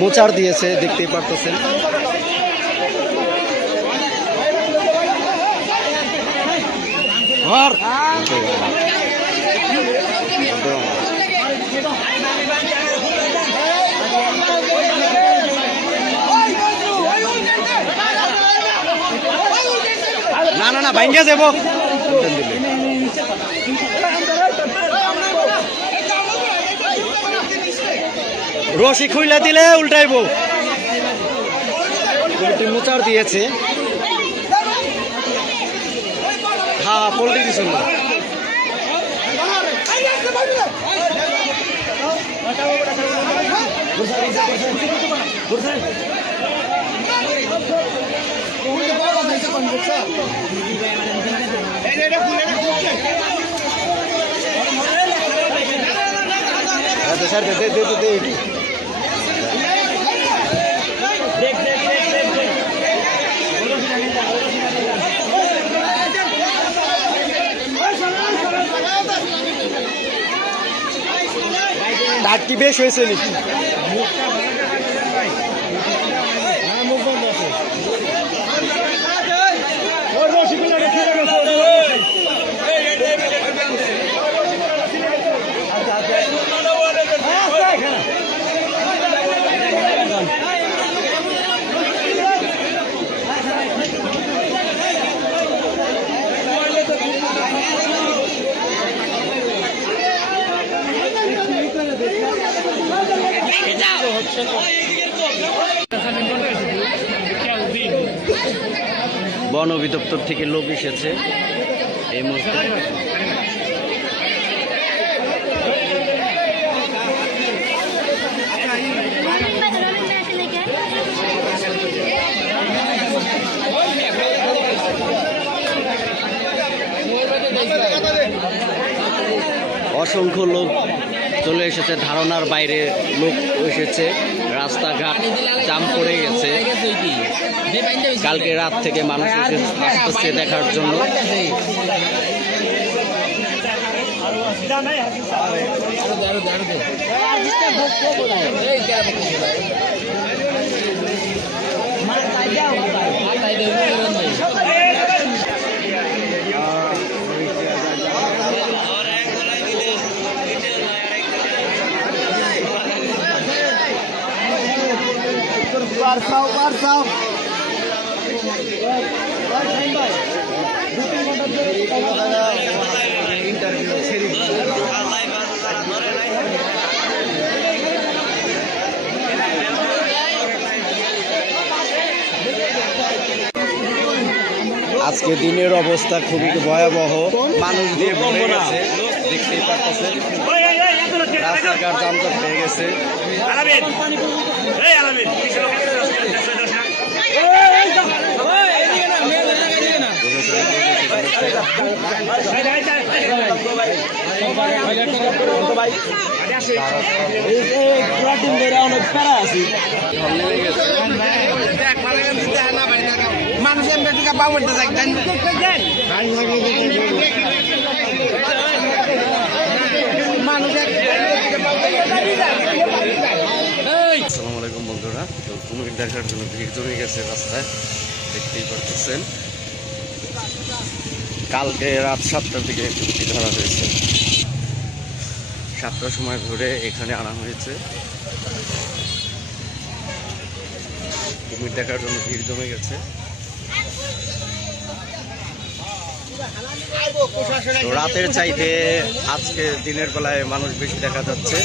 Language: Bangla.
মোচার দিয়েছে, দেখতেই পারতেছেন। না না না ভাঙ্গা যাবো। রশি খুইলা দিলে উল্টাইবো। মোচার দিয়েছে। হ্যাঁ পোল্ট্রি দিছিল। স্যার দে দে দে দে ডাক কি বেশ হয়েছে নাকি? বন অধিদপ্তর থেকে লোক এসেছে এই মুহূর্তে। অসংখ্য লোক চলে এসেছে, ধারণার বাইরে লোক এসেছে, রাস্তাঘাট জাম পড়ে গেছে। কালকে রাত থেকে মানুষ আসতেছে দেখার জন্য। আজকে দিনের অবস্থা খুবই ভয়াবহ, মানুষ দিয়ে ভরে গেছে, দেখতেই পাচ্ছেন। রাস্তাঘাট যানজট হয়ে গেছে। মানুষের বেটিকা পাওয়ারটা দেখতেন। আসসালামু আলাইকুম বন্ধুরা, তো কুমির দেখার জন্য ভিড় জমে গেছে রাস্তায়, দেখতেই পারতেছেন। কালকে রাত 7টার দিকে কুমির ধরা হয়েছে, 7টার সময় ধরে এখানে আনা হয়েছে। কুমির দেখার জন্য ভিড় জমে গেছে। রাতের চাইতে আজকে দিনের বেলায় মানুষ বেশি দেখা যাচ্ছে।